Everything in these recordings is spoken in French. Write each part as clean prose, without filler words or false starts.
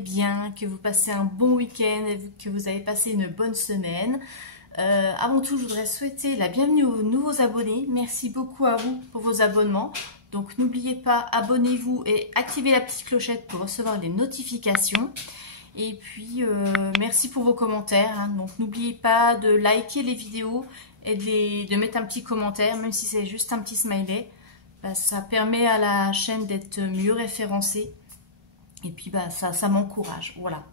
bien, que vous passez un bon week-end et que vous avez passé une bonne semaine. Avant tout, je voudrais souhaiter la bienvenue aux nouveaux abonnés. Merci beaucoup à vous pour vos abonnements. Donc n'oubliez pas, abonnez-vous et activez la petite clochette pour recevoir les notifications. Et puis, merci pour vos commentaires. Hein. Donc n'oubliez pas de liker les vidéos et de mettre un petit commentaire, même si c'est juste un petit smiley. Bah, ça permet à la chaîne d'être mieux référencée. Et puis, bah, ça m'encourage. Voilà.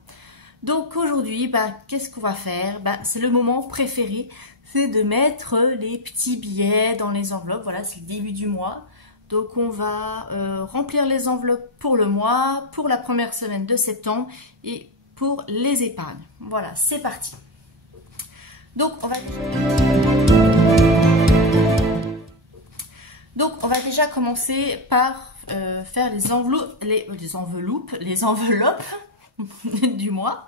Donc aujourd'hui, bah, qu'est-ce qu'on va faire? Bah, c'est le moment préféré, c'est de mettre les petits billets dans les enveloppes. Voilà, c'est le début du mois. Donc on va remplir les enveloppes pour le mois, pour la première semaine de septembre et pour les épargnes. Voilà, c'est parti. Donc on va déjà commencer par faire les enveloppes du mois.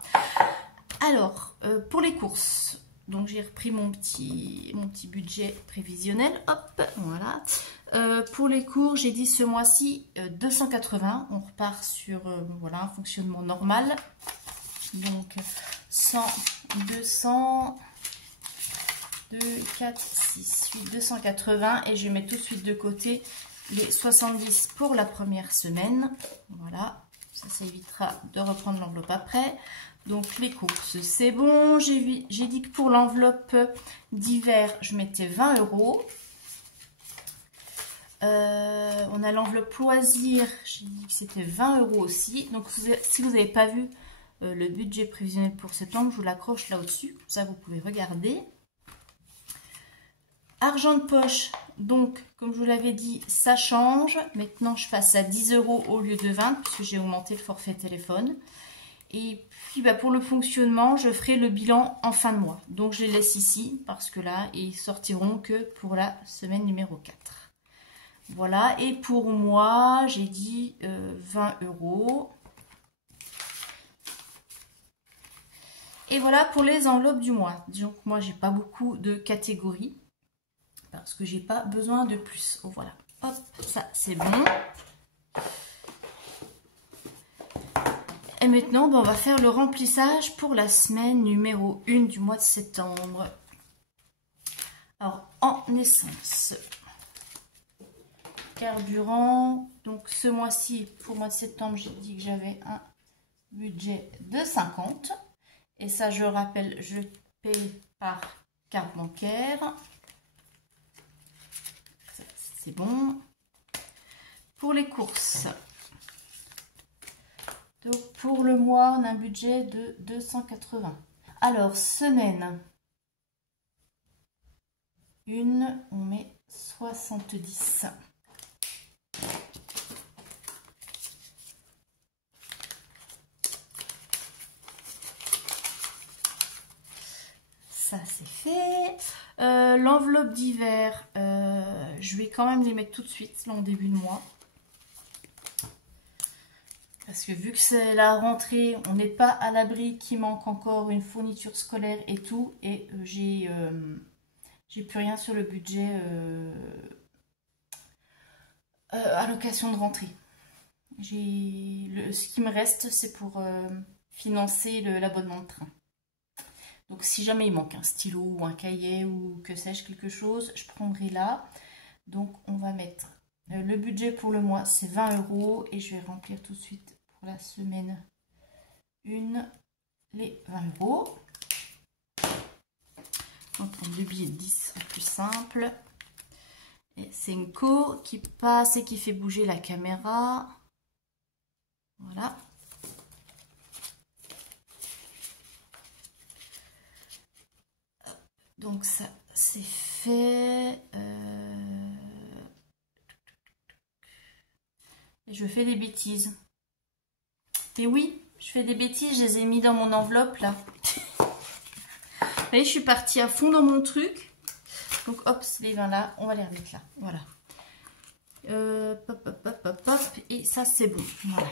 Alors, pour les courses, donc j'ai repris mon petit budget prévisionnel. Hop, voilà. Pour les cours, j'ai dit ce mois-ci 280. On repart sur voilà, un fonctionnement normal. Donc 100, 200, 2, 4, 6, 8, 280. Et je vais mettre tout de suite de côté les 70 pour la première semaine. Voilà, ça évitera de reprendre l'enveloppe après. Donc les courses, c'est bon. J'ai dit que pour l'enveloppe d'hiver, je mettais 20 €. On a l'enveloppe loisir, j'ai dit que c'était 20 € aussi. Donc si vous n'avez pas vu le budget prévisionnel pour septembre, je vous l'accroche là au-dessus. Comme ça, vous pouvez regarder. Argent de poche, donc comme je vous l'avais dit, ça change. Maintenant, je passe à 10 € au lieu de 20 puisque j'ai augmenté le forfait téléphone. Et puis bah, pour le fonctionnement, je ferai le bilan en fin de mois. Donc je les laisse ici parce que là, ils sortiront que pour la semaine numéro 4. Voilà, et pour moi, j'ai dit 20 €. Et voilà pour les enveloppes du mois. Donc moi, j'ai pas beaucoup de catégories parce que j'ai pas besoin de plus. Oh, voilà, hop, ça c'est bon. Et maintenant, on va faire le remplissage pour la semaine numéro 1 du mois de septembre. Alors, en essence, carburant. Donc, ce mois-ci, pour le mois de septembre, j'ai dit que j'avais un budget de 50. Et ça, je rappelle, je paye par carte bancaire. C'est bon. Pour les courses. Donc pour le mois, on a un budget de 280. Alors, semaine 1, on met 70. Ça, c'est fait. L'enveloppe d'hiver, je vais quand même les mettre tout de suite, là, en début de mois. Parce que vu que c'est la rentrée, on n'est pas à l'abri qu'il manque encore une fourniture scolaire et tout. Et j'ai plus rien sur le budget allocation de rentrée. Ce qui me reste, c'est pour financer l'abonnement de train. Donc si jamais il manque un stylo ou un cahier ou que sais-je, quelque chose, je prendrai là. Donc on va mettre le budget pour le mois, c'est 20 € et je vais remplir tout de suite pour la semaine 1 les 20 €. On prend le billet de 10, c'est plus simple. Et c'est une co qui passe et qui fait bouger la caméra. Voilà. Donc ça, c'est fait. Je fais des bêtises. Et oui, je fais des bêtises, je les ai mis dans mon enveloppe là. Vous voyez, je suis partie à fond dans mon truc. Donc hop, les 20 là, on va les remettre là. Voilà. Pop, pop, pop, pop, pop. Et ça, c'est bon. Voilà.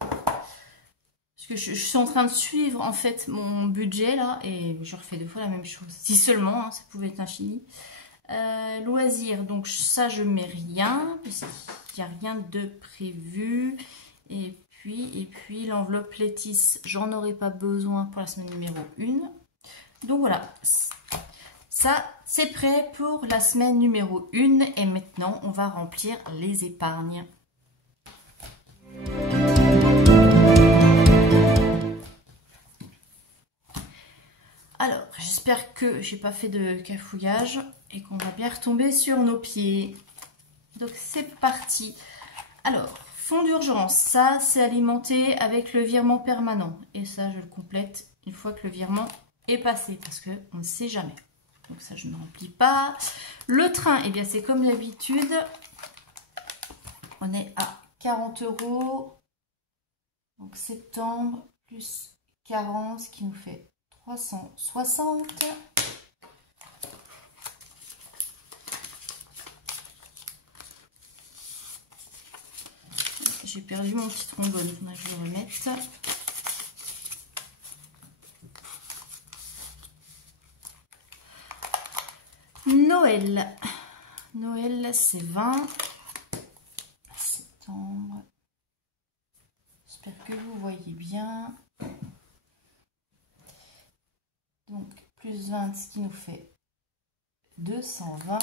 Parce que je suis en train de suivre en fait mon budget là. Et je refais 2 fois la même chose. Si seulement, hein, ça pouvait être infini. Loisirs, donc ça je mets rien. Parce qu'il n'y a rien de prévu. Et Et puis l'enveloppe Lettice, j'en aurai pas besoin pour la semaine numéro 1. Donc voilà, ça c'est prêt pour la semaine numéro 1. Et maintenant, on va remplir les épargnes. Alors, j'espère que j'ai pas fait de cafouillage et qu'on va bien retomber sur nos pieds. Donc c'est parti. Alors, fonds d'urgence, ça c'est alimenté avec le virement permanent. Et ça, je le complète une fois que le virement est passé parce qu'on ne sait jamais. Donc ça, je ne remplis pas. Le train, eh bien c'est comme d'habitude. On est à 40 €. Donc septembre plus 40, ce qui nous fait 360. J'ai perdu mon petit trombone, je vais le remettre. Noël. Noël, c'est 20. Septembre. J'espère que vous voyez bien. Donc, plus 20, ce qui nous fait 220.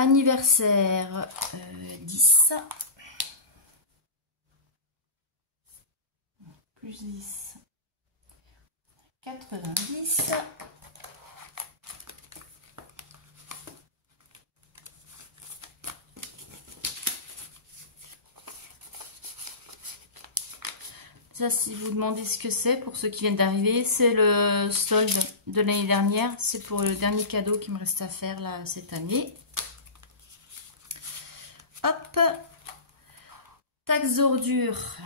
Anniversaire, 10. Plus 10, 90. Ça, si vous demandez ce que c'est, pour ceux qui viennent d'arriver, c'est le solde de l'année dernière. C'est pour le dernier cadeau qui me reste à faire là cette année. Hop, taxe d'ordure.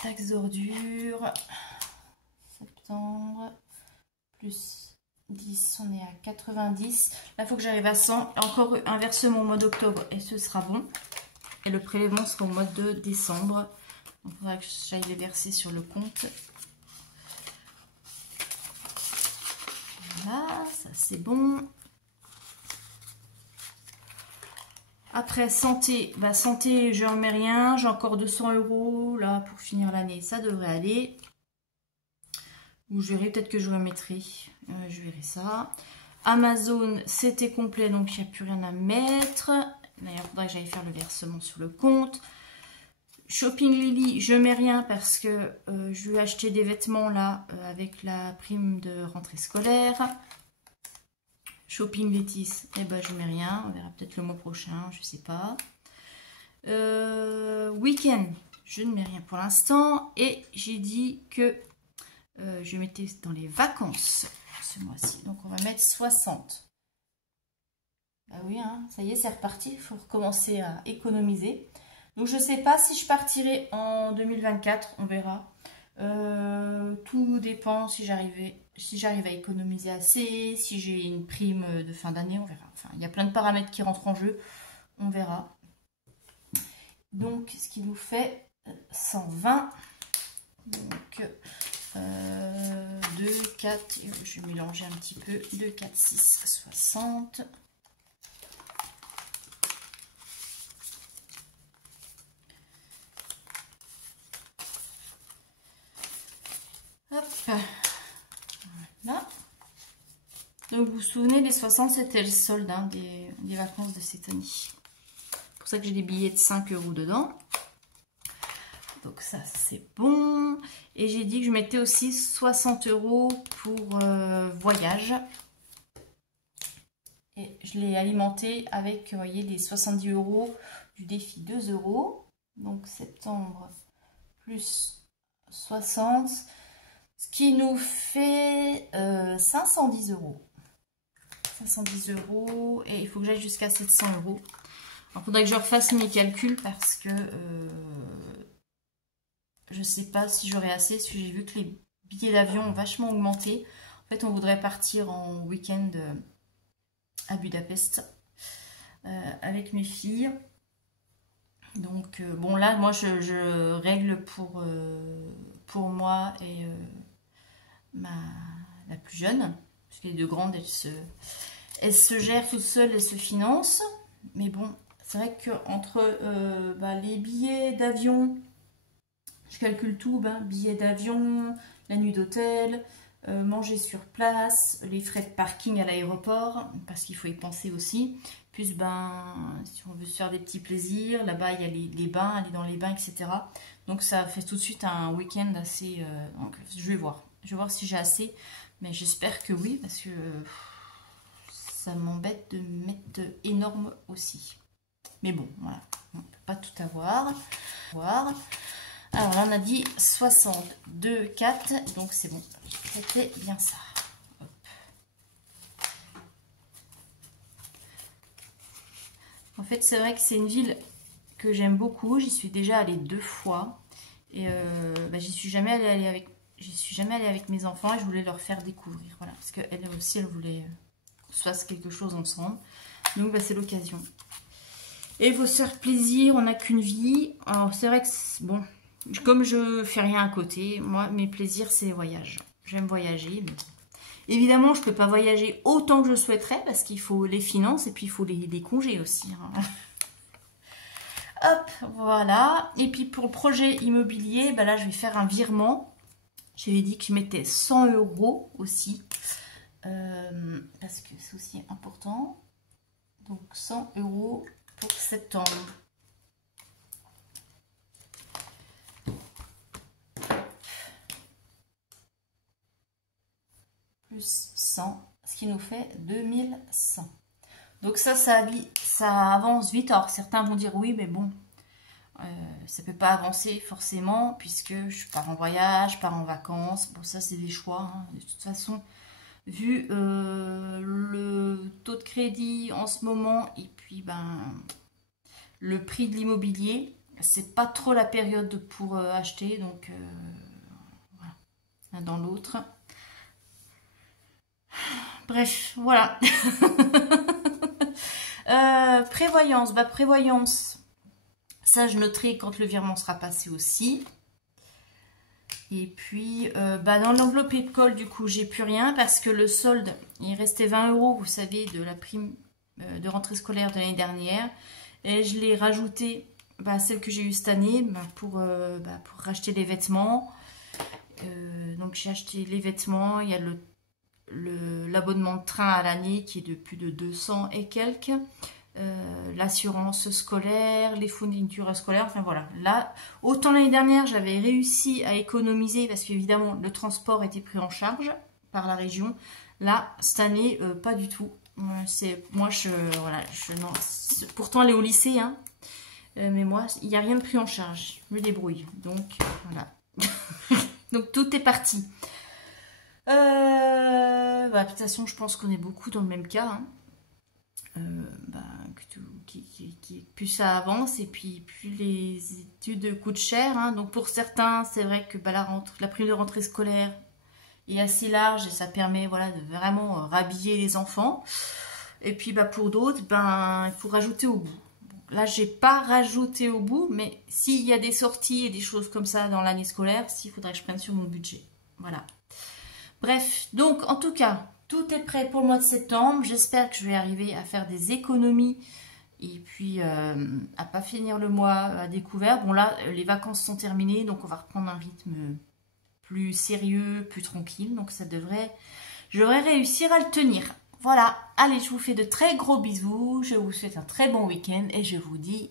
Taxe d'ordure. Septembre. Plus 10, on est à 90. Là, il faut que j'arrive à 100. Encore un versement au mois d'octobre et ce sera bon. Et le prélèvement sera au mois de décembre. Donc, il faudra que j'aille les verser sur le compte. Voilà, ça c'est bon. Après, santé. Bah, santé, je n'en mets rien. J'ai encore 200 € là pour finir l'année. Ça devrait aller. Ou je verrai, peut-être que je remettrai. Je verrai ça. Amazon, c'était complet, donc il n'y a plus rien à mettre. D'ailleurs, il faudra que j'aille faire le versement sur le compte. Shopping Lily, je mets rien parce que je vais acheter des vêtements là avec la prime de rentrée scolaire. Shopping Lettice, eh ben je mets rien. On verra peut-être le mois prochain, je sais pas. Week-end, je ne mets rien pour l'instant. Et j'ai dit que je mettais dans les vacances ce mois-ci. Donc on va mettre 60. Bah oui, hein, ça y est, c'est reparti. Il faut recommencer à économiser. Donc je ne sais pas si je partirai en 2024, on verra. Tout dépend si j'arrive à économiser assez, si j'ai une prime de fin d'année, on verra. Enfin, il y a plein de paramètres qui rentrent en jeu, on verra. Donc ce qui nous fait 120. Donc 2, 4, je vais mélanger un petit peu. 2, 4, 6, 60. Hop, voilà. Donc vous vous souvenez, les 60 c'était le solde hein, des vacances de cette année. C'est pour ça que j'ai des billets de 5 € dedans. Donc ça c'est bon. Et j'ai dit que je mettais aussi 60 € pour voyage. Et je l'ai alimenté avec, vous voyez, les 70 € du défi 2 €. Donc septembre plus 60. Ce qui nous fait 510 €. 510 € et il faut que j'aille jusqu'à 700 €. Alors, il faudrait que je refasse mes calculs parce que je ne sais pas si j'aurai assez. Parce que j'ai vu que les billets d'avion ont vachement augmenté. En fait, on voudrait partir en week-end à Budapest avec mes filles. Donc, bon, là, moi, je règle pour moi et la plus jeune. Parce que les deux grandes, elles se gèrent toutes seules, elles se financent. Mais bon, c'est vrai qu'entre les billets d'avion, je calcule tout, billets d'avion, la nuit d'hôtel, manger sur place, les frais de parking à l'aéroport, parce qu'il faut y penser aussi. Plus, si on veut se faire des petits plaisirs, là-bas, il y a les bains, aller dans les bains, etc. Donc, ça fait tout de suite un week-end assez... donc, je vais voir. Je vais voir si j'ai assez. Mais j'espère que oui, parce que ça m'embête de mettre énorme aussi. Mais bon, voilà. On ne peut pas tout avoir. Alors là, on a dit 62,4. Donc, c'est bon. C'était bien ça. Hop. En fait, c'est vrai que c'est une ville que j'aime beaucoup. J'y suis déjà allée 2 fois. Et j'y suis jamais allée avec mes enfants. Et je voulais leur faire découvrir. Voilà. Parce qu'elle aussi, elle voulait qu'on se fasse quelque chose ensemble. Donc, c'est l'occasion. Et il faut se faire plaisir. On n'a qu'une vie. Alors, c'est vrai que, bon, comme je fais rien à côté, moi, mes plaisirs, c'est les voyages. J'aime voyager. Mais... évidemment, je ne peux pas voyager autant que je souhaiterais parce qu'il faut les finances et puis il faut les congés aussi. Hop, voilà. Et puis pour le projet immobilier, là, je vais faire un virement. J'avais dit que je mettais 100 € aussi. Parce que c'est aussi important. Donc 100 € pour septembre. Plus 100, ce qui nous fait 2100. Donc ça avance vite. Alors certains vont dire oui, mais bon, ça peut pas avancer forcément puisque je pars en voyage, je pars en vacances. Bon, ça c'est des choix. De toute façon, vu le taux de crédit en ce moment et puis le prix de l'immobilier, c'est pas trop la période pour acheter. Donc voilà, l'un dans l'autre. Bref, voilà. Prévoyance. Prévoyance, ça je noterai quand le virement sera passé aussi. Et puis, dans l'enveloppe école, du coup, j'ai plus rien parce que le solde, il restait 20 €, vous savez, de la prime de rentrée scolaire de l'année dernière. Et je l'ai rajouté, celle que j'ai eue cette année, pour racheter les vêtements. Donc, j'ai acheté les vêtements. Il y a l'abonnement de train à l'année qui est de plus de 200 et quelques. L'assurance scolaire, les fournitures scolaires, enfin voilà. Là, autant l'année dernière, j'avais réussi à économiser parce qu'évidemment, le transport était pris en charge par la région. Là, cette année, pas du tout. Pourtant, elle est au lycée, hein. Mais moi, il n'y a rien de pris en charge. Je me débrouille. Donc, voilà. Donc, tout est parti. De toute façon, je pense qu'on est beaucoup dans le même cas. Hein. Plus ça avance et puis plus les études coûtent cher. Hein. Donc, pour certains, c'est vrai que la prime de rentrée scolaire est assez large et ça permet de vraiment rhabiller les enfants. Et puis, pour d'autres, il faut rajouter au bout. Là, j'ai pas rajouté au bout, mais s'il y a des sorties et des choses comme ça dans l'année scolaire, il faudrait que je prenne sur mon budget. Voilà. Bref, donc en tout cas, tout est prêt pour le mois de septembre. J'espère que je vais arriver à faire des économies et puis à pas finir le mois à découvert. Bon là, les vacances sont terminées, donc on va reprendre un rythme plus sérieux, plus tranquille. Donc je devrais réussir à le tenir. Voilà, allez, je vous fais de très gros bisous. Je vous souhaite un très bon week-end et je vous dis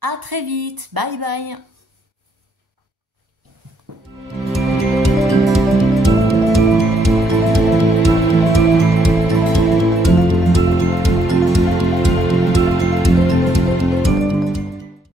à très vite. Bye bye.